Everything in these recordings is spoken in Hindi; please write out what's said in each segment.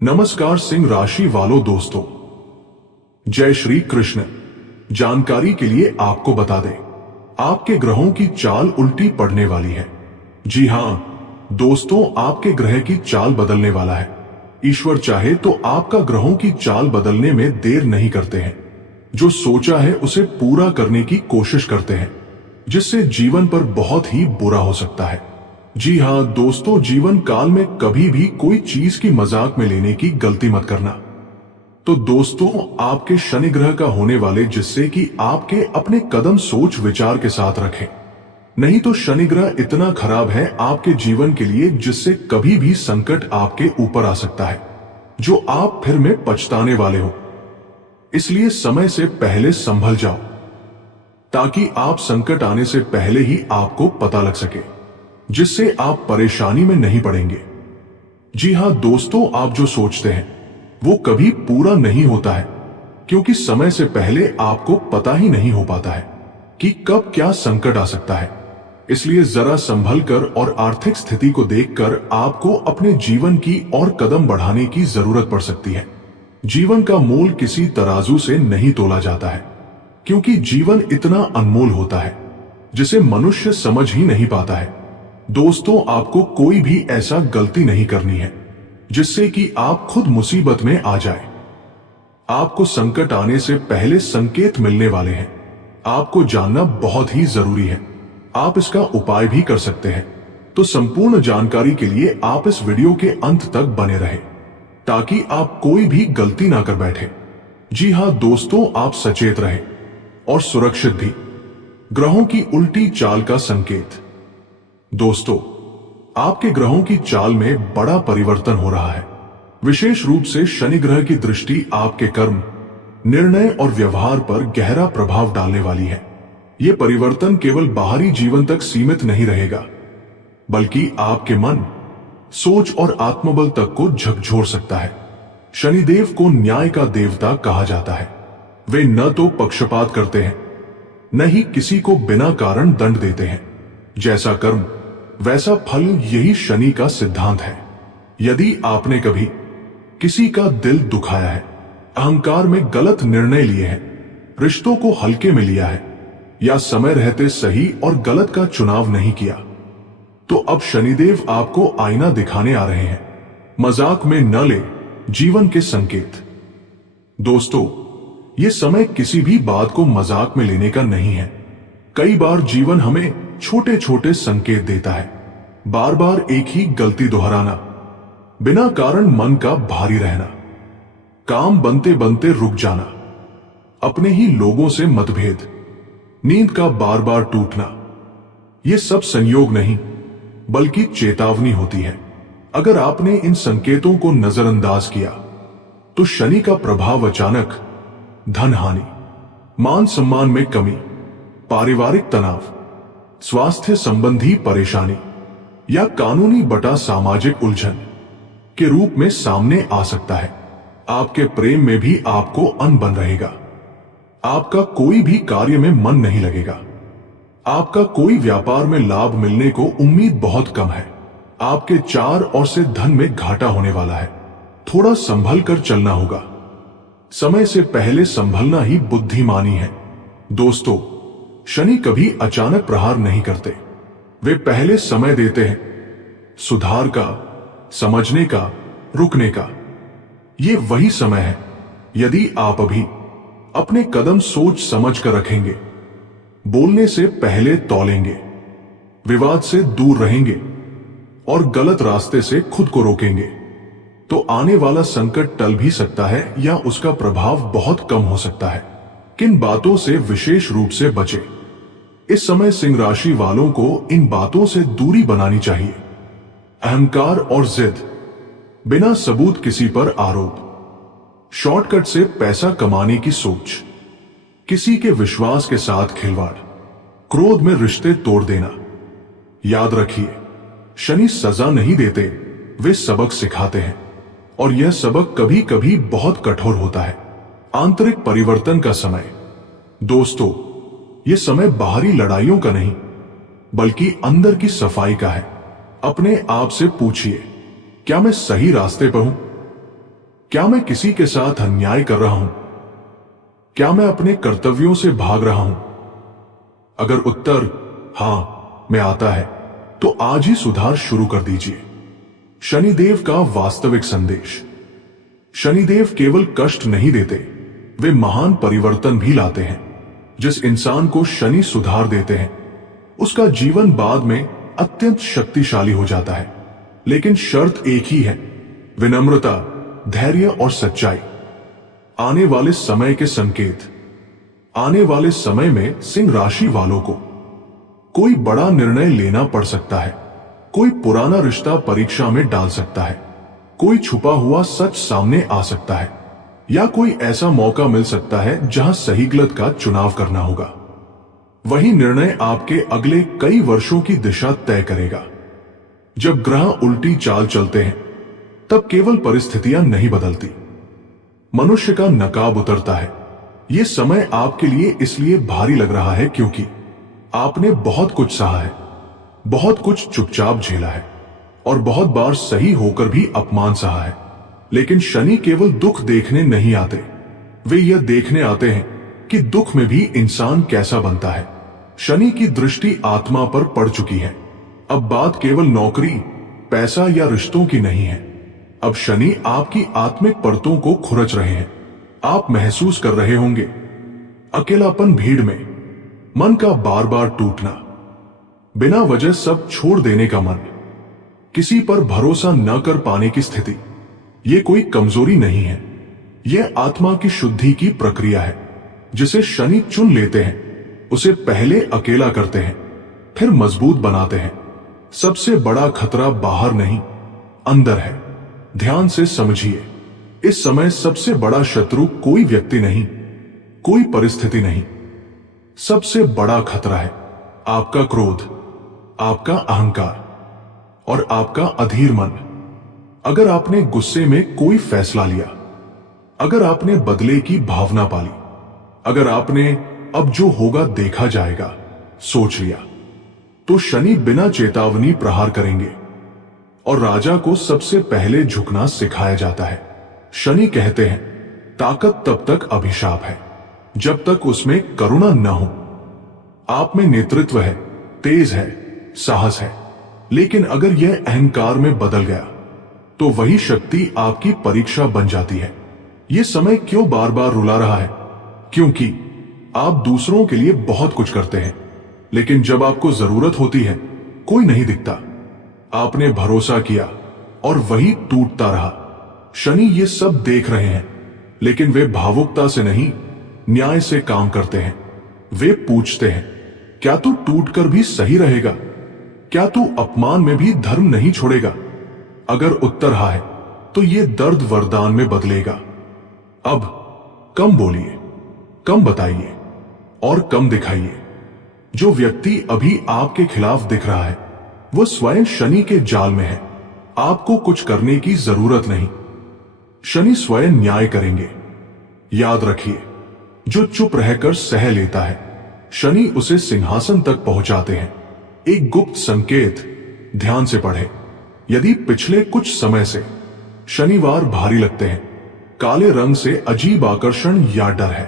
नमस्कार सिंह राशि वालों दोस्तों, जय श्री कृष्ण। जानकारी के लिए आपको बता दें, आपके ग्रहों की चाल उल्टी पड़ने वाली है। जी हां दोस्तों, आपके ग्रह की चाल बदलने वाला है। ईश्वर चाहे तो आपका ग्रहों की चाल बदलने में देर नहीं करते हैं। जो सोचा है उसे पूरा करने की कोशिश करते हैं, जिससे जीवन पर बहुत ही बुरा हो सकता है। जी हां दोस्तों, जीवन काल में कभी भी कोई चीज की मजाक में लेने की गलती मत करना। तो दोस्तों, आपके शनि ग्रह का होने वाले, जिससे कि आपके अपने कदम सोच विचार के साथ रखें। नहीं तो शनि ग्रह इतना खराब है आपके जीवन के लिए, जिससे कभी भी संकट आपके ऊपर आ सकता है, जो आप फिर में पछताने वाले हो। इसलिए समय से पहले संभल जाओ, ताकि आप संकट आने से पहले ही आपको पता लग सके, जिससे आप परेशानी में नहीं पड़ेंगे। जी हां दोस्तों, आप जो सोचते हैं वो कभी पूरा नहीं होता है, क्योंकि समय से पहले आपको पता ही नहीं हो पाता है कि कब क्या संकट आ सकता है। इसलिए जरा संभल कर और आर्थिक स्थिति को देखकर आपको अपने जीवन की और कदम बढ़ाने की जरूरत पड़ सकती है। जीवन का मोल किसी तराजू से नहीं तोला जाता है, क्योंकि जीवन इतना अनमोल होता है जिसे मनुष्य समझ ही नहीं पाता है। दोस्तों, आपको कोई भी ऐसा गलती नहीं करनी है जिससे कि आप खुद मुसीबत में आ जाए। आपको संकट आने से पहले संकेत मिलने वाले हैं, आपको जानना बहुत ही जरूरी है। आप इसका उपाय भी कर सकते हैं। तो संपूर्ण जानकारी के लिए आप इस वीडियो के अंत तक बने रहें, ताकि आप कोई भी गलती ना कर बैठे। जी हां दोस्तों, आप सचेत रहें और सुरक्षित भी। ग्रहों की उल्टी चाल का संकेत। दोस्तों, आपके ग्रहों की चाल में बड़ा परिवर्तन हो रहा है। विशेष रूप से शनि ग्रह की दृष्टि आपके कर्म, निर्णय और व्यवहार पर गहरा प्रभाव डालने वाली है। यह परिवर्तन केवल बाहरी जीवन तक सीमित नहीं रहेगा, बल्कि आपके मन, सोच और आत्मबल तक को झकझोर सकता है। शनिदेव को न्याय का देवता कहा जाता है। वे न तो पक्षपात करते हैं, न ही किसी को बिना कारण दंड देते हैं। जैसा कर्म वैसा फल, यही शनि का सिद्धांत है। यदि आपने कभी किसी का दिल दुखाया है, अहंकार में गलत निर्णय लिए हैं, रिश्तों को हल्के में लिया है, या समय रहते सही और गलत का चुनाव नहीं किया, तो अब शनिदेव आपको आईना दिखाने आ रहे हैं। मजाक में न ले जीवन के संकेत। दोस्तों, ये समय किसी भी बात को मजाक में लेने का नहीं है। कई बार जीवन हमें छोटे छोटे संकेत देता है। बार बार एक ही गलती दोहराना, बिना कारण मन का भारी रहना, काम बनते बनते रुक जाना, अपने ही लोगों से मतभेद, नींद का बार बार टूटना, ये सब संयोग नहीं बल्कि चेतावनी होती है। अगर आपने इन संकेतों को नजरअंदाज किया तो शनि का प्रभाव अचानक धन हानि, मान सम्मान में कमी, पारिवारिक तनाव, स्वास्थ्य संबंधी परेशानी या कानूनी बटा सामाजिक उलझन के रूप में सामने आ सकता है। आपके प्रेम में भी आपको अनबन रहेगा। आपका कोई भी कार्य में मन नहीं लगेगा। आपका कोई व्यापार में लाभ मिलने को उम्मीद बहुत कम है। आपके चार ओर से धन में घाटा होने वाला है। थोड़ा संभल कर चलना होगा। समय से पहले संभलना ही बुद्धिमानी है। दोस्तों, शनि कभी अचानक प्रहार नहीं करते। वे पहले समय देते हैं, सुधार का, समझने का, रुकने का। ये वही समय है यदि आप अभी अपने कदम सोच समझ कर रखेंगे, बोलने से पहले तौलेंगे, विवाद से दूर रहेंगे और गलत रास्ते से खुद को रोकेंगे, तो आने वाला संकट टल भी सकता है या उसका प्रभाव बहुत कम हो सकता है। किन बातों से विशेष रूप से बचें? इस समय सिंह राशि वालों को इन बातों से दूरी बनानी चाहिए। अहंकार और जिद, बिना सबूत किसी पर आरोप, शॉर्टकट से पैसा कमाने की सोच, किसी के विश्वास के साथ खिलवाड़, क्रोध में रिश्ते तोड़ देना। याद रखिए, शनि सजा नहीं देते, वे सबक सिखाते हैं, और यह सबक कभी कभी बहुत कठोर होता है। आंतरिक परिवर्तन का समय। दोस्तों, यह समय बाहरी लड़ाइयों का नहीं बल्कि अंदर की सफाई का है। अपने आप से पूछिए, क्या मैं सही रास्ते पर हूं? क्या मैं किसी के साथ अन्याय कर रहा हूं? क्या मैं अपने कर्तव्यों से भाग रहा हूं? अगर उत्तर हां में आता है तो आज ही सुधार शुरू कर दीजिए। शनिदेव का वास्तविक संदेश। शनिदेव केवल कष्ट नहीं देते, वे महान परिवर्तन भी लाते हैं। जिस इंसान को शनि सुधार देते हैं उसका जीवन बाद में अत्यंत शक्तिशाली हो जाता है। लेकिन शर्त एक ही है, विनम्रता, धैर्य और सच्चाई। आने वाले समय के संकेत। आने वाले समय में सिंह राशि वालों को कोई बड़ा निर्णय लेना पड़ सकता है। कोई पुराना रिश्ता परीक्षा में डाल सकता है, कोई छुपा हुआ सच सामने आ सकता है, या कोई ऐसा मौका मिल सकता है जहां सही गलत का चुनाव करना होगा। वही निर्णय आपके अगले कई वर्षों की दिशा तय करेगा। जब ग्रह उल्टी चाल चलते हैं तब केवल परिस्थितियां नहीं बदलती, मनुष्य का नकाब उतरता है। यह समय आपके लिए इसलिए भारी लग रहा है क्योंकि आपने बहुत कुछ सहा है, बहुत कुछ चुपचाप झेला है और बहुत बार सही होकर भी अपमान सहा है। लेकिन शनि केवल दुख देखने नहीं आते, वे यह देखने आते हैं कि दुख में भी इंसान कैसा बनता है। शनि की दृष्टि आत्मा पर पड़ चुकी है। अब बात केवल नौकरी, पैसा या रिश्तों की नहीं है। अब शनि आपकी आत्मिक परतों को खुरच रहे हैं। आप महसूस कर रहे होंगे अकेलापन, भीड़ में मन का बार बार टूटना, बिना वजह सब छोड़ देने का मन, किसी पर भरोसा न कर पाने की स्थिति। यह कोई कमजोरी नहीं है, यह आत्मा की शुद्धि की प्रक्रिया है। जिसे शनि चुन लेते हैं उसे पहले अकेला करते हैं, फिर मजबूत बनाते हैं। सबसे बड़ा खतरा बाहर नहीं, अंदर है। ध्यान से समझिए, इस समय सबसे बड़ा शत्रु कोई व्यक्ति नहीं, कोई परिस्थिति नहीं। सबसे बड़ा खतरा है आपका क्रोध, आपका अहंकार और आपका अधीर मन। अगर आपने गुस्से में कोई फैसला लिया, अगर आपने बदले की भावना पाली, अगर आपने अब जो होगा देखा जाएगा सोच लिया, तो शनि बिना चेतावनी प्रहार करेंगे। और राजा को सबसे पहले झुकना सिखाया जाता है। शनि कहते हैं ताकत तब तक अभिशाप है जब तक उसमें करुणा न हो। आप में नेतृत्व है, तेज है, साहस है, लेकिन अगर यह अहंकार में बदल गया तो वही शक्ति आपकी परीक्षा बन जाती है। यह समय क्यों बार बार रुला रहा है? क्योंकि आप दूसरों के लिए बहुत कुछ करते हैं, लेकिन जब आपको जरूरत होती है कोई नहीं दिखता। आपने भरोसा किया और वही टूटता रहा। शनि ये सब देख रहे हैं, लेकिन वे भावुकता से नहीं, न्याय से काम करते हैं। वे पूछते हैं, क्या तू टूटकर भी सही रहेगा? क्या तू अपमान में भी धर्म नहीं छोड़ेगा? अगर उत्तर हा है तो ये दर्द वरदान में बदलेगा। अब कम बोलिए, कम बताइए और कम दिखाइए। जो व्यक्ति अभी आपके खिलाफ दिख रहा है वो स्वयं शनि के जाल में है। आपको कुछ करने की जरूरत नहीं, शनि स्वयं न्याय करेंगे। याद रखिए, जो चुप रहकर सह लेता है शनि उसे सिंहासन तक पहुंचाते हैं। एक गुप्त संकेत, ध्यान से पढ़े। यदि पिछले कुछ समय से शनिवार भारी लगते हैं, काले रंग से अजीब आकर्षण या डर है,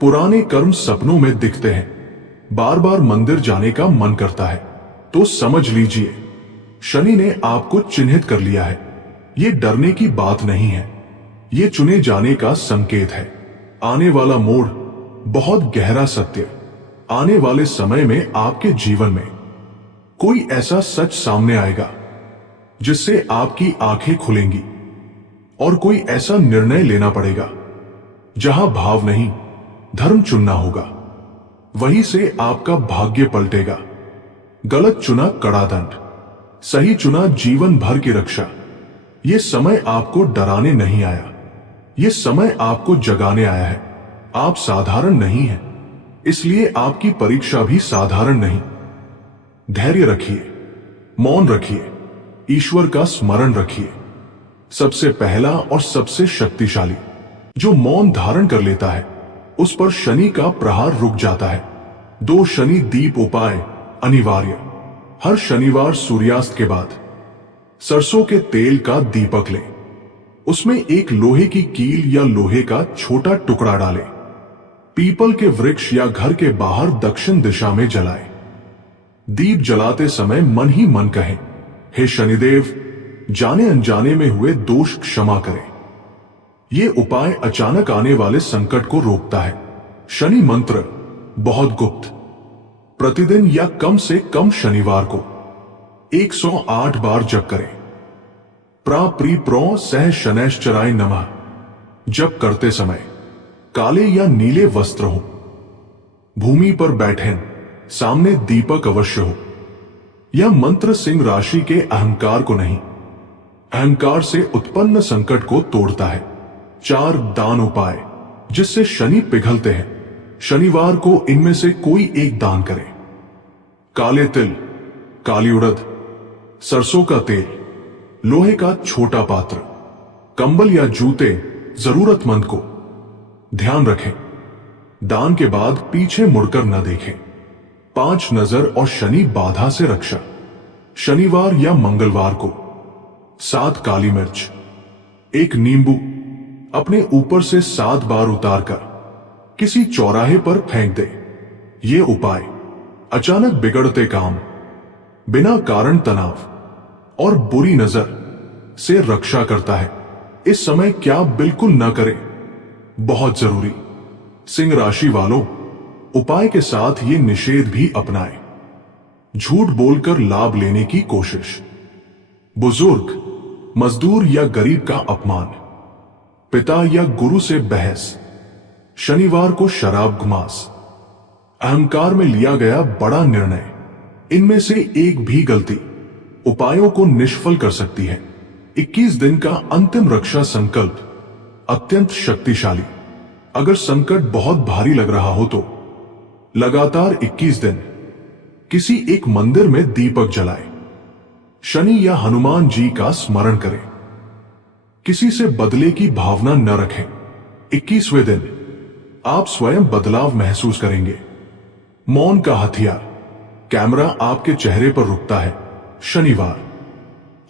पुराने कर्म सपनों में दिखते हैं, बार बार मंदिर जाने का मन करता है, तो समझ लीजिए शनि ने आपको चिन्हित कर लिया है। यह डरने की बात नहीं है, यह चुने जाने का संकेत है। आने वाला मोड़ बहुत गहरा सत्य। आने वाले समय में आपके जीवन में कोई ऐसा सच सामने आएगा जिससे आपकी आंखें खुलेंगी, और कोई ऐसा निर्णय लेना पड़ेगा जहां भाव नहीं, धर्म चुनना होगा। वहीं से आपका भाग्य पलटेगा। गलत चुना कड़ा दंड, सही चुना जीवन भर की रक्षा। यह समय आपको डराने नहीं आया, यह समय आपको जगाने आया है। आप साधारण नहीं हैं, इसलिए आपकी परीक्षा भी साधारण नहीं। धैर्य रखिए, मौन रखिए, ईश्वर का स्मरण रखिए। सबसे पहला और सबसे शक्तिशाली जो मौन धारण कर लेता है उस पर शनि का प्रहार रुक जाता है। 2 शनि दीप उपाय अनिवार्य। हर शनिवार सूर्यास्त के बाद सरसों के तेल का दीपक लें। उसमें एक लोहे की कील या लोहे का छोटा टुकड़ा डालें। पीपल के वृक्ष या घर के बाहर दक्षिण दिशा में जलाएं। दीप जलाते समय मन ही मन कहें, हे शनिदेव, जाने अनजाने में हुए दोष क्षमा करें। ये उपाय अचानक आने वाले संकट को रोकता है। शनि मंत्र बहुत गुप्त, प्रतिदिन या कम से कम शनिवार को 108 बार जप करें। प्रा प्री प्रो सह शनैश्चराय नमः जप करते समय काले या नीले वस्त्र हो, भूमि पर बैठें, सामने दीपक अवश्य हो। यह मंत्र सिंह राशि के अहंकार को नहीं, अहंकार से उत्पन्न संकट को तोड़ता है। 4 दान उपाय जिससे शनि पिघलते हैं। शनिवार को इनमें से कोई एक दान करें। काले तिल, काली उड़द, सरसों का तेल, लोहे का छोटा पात्र, कंबल या जूते जरूरतमंद को। ध्यान रखें, दान के बाद पीछे मुड़कर न देखें। 5 नजर और शनि बाधा से रक्षा। शनिवार या मंगलवार को 7 काली मिर्च, 1 नींबू अपने ऊपर से 7 बार उतारकर किसी चौराहे पर फेंक दे। ये उपाय अचानक बिगड़ते काम, बिना कारण तनाव और बुरी नजर से रक्षा करता है। इस समय क्या बिल्कुल न करें, बहुत जरूरी। सिंह राशि वालों, उपाय के साथ ये निषेध भी अपनाएं। झूठ बोलकर लाभ लेने की कोशिश, बुजुर्ग, मजदूर या गरीब का अपमान, पिता या गुरु से बहस, शनिवार को शराब मांस, अहंकार में लिया गया बड़ा निर्णय। इनमें से एक भी गलती उपायों को निष्फल कर सकती है। 21 दिन का अंतिम रक्षा संकल्प अत्यंत शक्तिशाली। अगर संकट बहुत भारी लग रहा हो तो लगातार 21 दिन किसी एक मंदिर में दीपक जलाएं। शनि या हनुमान जी का स्मरण करें। किसी से बदले की भावना न रखें। 21वें दिन आप स्वयं बदलाव महसूस करेंगे। मौन का हथियार, कैमरा आपके चेहरे पर रुकता है। शनिवार,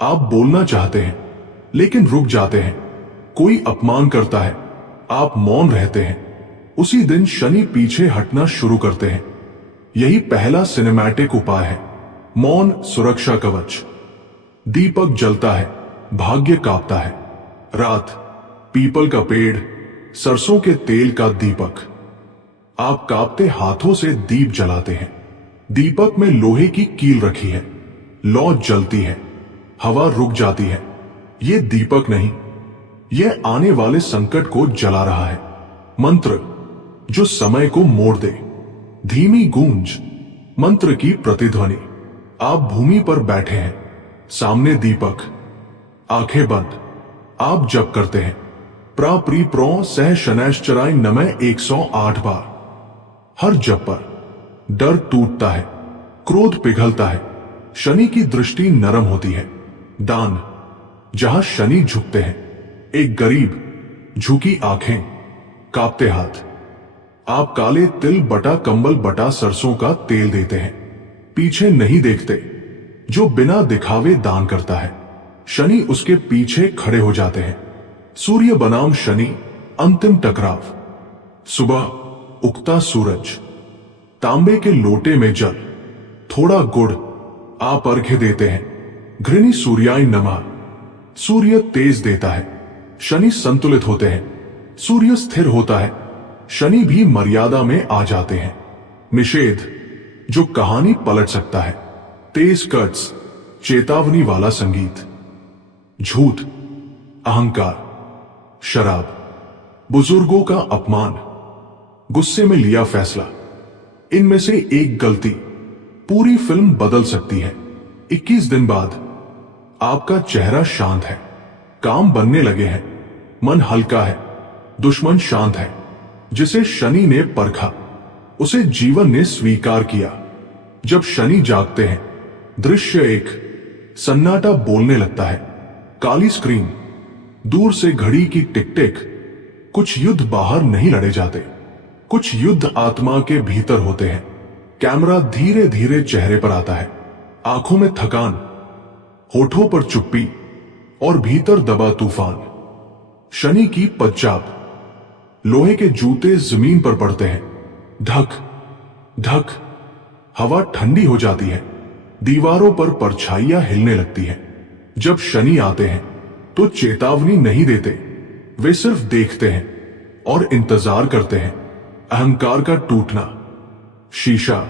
आप बोलना चाहते हैं लेकिन रुक जाते हैं। कोई अपमान करता है, आप मौन रहते हैं। उसी दिन शनि पीछे हटना शुरू करते हैं। यही पहला सिनेमैटिक उपाय है। मौन सुरक्षा कवच। दीपक जलता है, भाग्य कांपता है। रात, पीपल का पेड़, सरसों के तेल का दीपक। आप कांपते हाथों से दीप जलाते हैं। दीपक में लोहे की कील रखी है। लौ जलती है, हवा रुक जाती है। यह दीपक नहीं, यह आने वाले संकट को जला रहा है। मंत्र जो समय को मोड़ दे। धीमी गूंज, मंत्र की प्रतिध्वनि। आप भूमि पर बैठे हैं, सामने दीपक, आंखें बंद। आप जप करते हैं, प्रा प्री प्रो सह शनैश्चराय नमः 108 बार। हर जप पर डर टूटता है, क्रोध पिघलता है, शनि की दृष्टि नरम होती है। दान जहां शनि झुकते हैं। एक गरीब, झुकी आंखें, कांपते हाथ। आप काले तिल बटा कंबल बटा सरसों का तेल देते हैं। पीछे नहीं देखते। जो बिना दिखावे दान करता है, शनि उसके पीछे खड़े हो जाते हैं। सूर्य बनाम शनि अंतिम टकराव। सुबह उगता सूरज, तांबे के लोटे में जल, थोड़ा गुड़। आप अर्घ्य देते हैं। घृणी सूर्याय नमः। सूर्य तेज देता है, शनि संतुलित होते हैं। सूर्य स्थिर होता है, शनि भी मर्यादा में आ जाते हैं। निषेध जो कहानी पलट सकता है। तेज कट्स, चेतावनी वाला संगीत। झूठ, अहंकार, शराब, बुजुर्गों का अपमान, गुस्से में लिया फैसला। इनमें से एक गलती पूरी फिल्म बदल सकती है। 21 दिन बाद आपका चेहरा शांत है, काम बनने लगे हैं, मन हल्का है, दुश्मन शांत है। जिसे शनि ने परखा, उसे जीवन ने स्वीकार किया। जब शनि जागते हैं, दृश्य एक सन्नाटा बोलने लगता है। काली स्क्रीन, दूर से घड़ी की टिक टिक। कुछ युद्ध बाहर नहीं लड़े जाते, कुछ युद्ध आत्मा के भीतर होते हैं। कैमरा धीरे धीरे चेहरे पर आता है। आंखों में थकान, होठों पर चुप्पी और भीतर दबा तूफान। शनि की पदचाप। लोहे के जूते जमीन पर पड़ते हैं। धक धक। हवा ठंडी हो जाती है। दीवारों पर परछाइयां हिलने लगती हैं। जब शनि आते हैं तो चेतावनी नहीं देते, वे सिर्फ देखते हैं और इंतजार करते हैं। अहंकार का टूटना। शीशा,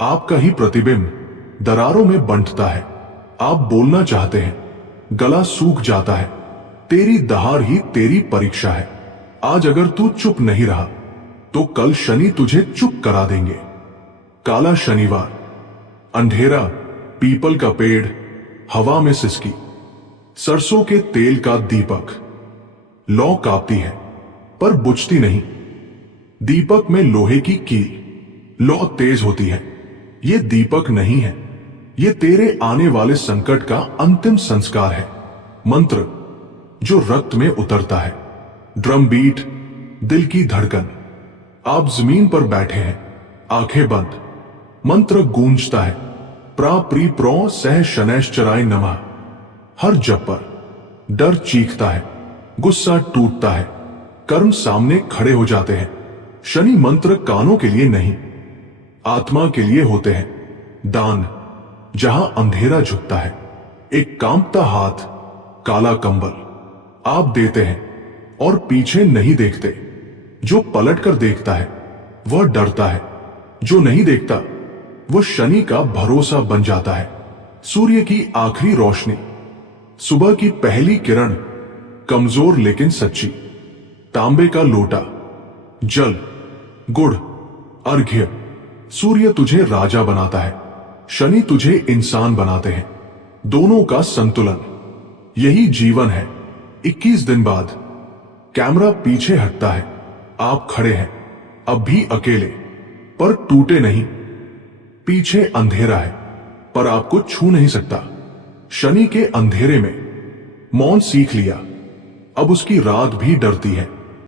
आपका ही प्रतिबिंब, दरारों में बंटता है। आप बोलना चाहते हैं, गला सूख जाता है। तेरी दहाड़ ही तेरी परीक्षा है। आज अगर तू चुप नहीं रहा तो कल शनि तुझे चुप करा देंगे। काला शनिवार। अंधेरा, पीपल का पेड़, हवा में सिसकी, सरसों के तेल का दीपक। लौ कांपती है पर बुझती नहीं। दीपक में लोहे की कील। लौ तेज होती है। ये दीपक नहीं है, ये तेरे आने वाले संकट का अंतिम संस्कार है। मंत्र जो रक्त में उतरता है। ड्रम बीट, दिल की धड़कन। आप जमीन पर बैठे हैं, आंखें बंद। मंत्र गूंजता है। प्रा प्री प्रो सह शनैश्चराय नमः। हर जप पर डर चीखता है, गुस्सा टूटता है, कर्म सामने खड़े हो जाते हैं। शनि मंत्र कानों के लिए नहीं, आत्मा के लिए होते हैं। दान, जहां अंधेरा झुकता है। एक कांपता हाथ, काला कंबल। आप देते हैं और पीछे नहीं देखते। जो पलट कर देखता है वह डरता है, जो नहीं देखता वह शनि का भरोसा बन जाता है। सूर्य की आखिरी रोशनी। सुबह की पहली किरण, कमजोर लेकिन सच्ची। तांबे का लोटा, जल, गुड़, अर्घ्य। सूर्य तुझे राजा बनाता है, शनि तुझे इंसान बनाते हैं। दोनों का संतुलन, यही जीवन है। 21 दिन बाद कैमरा पीछे हटता है। आप खड़े हैं, अब भी अकेले, पर टूटे नहीं। पीछे अंधेरा है पर आपको छू नहीं सकता। शनि के अंधेरे में मौन सीख लिया, अब उसकी रात भी डरती है।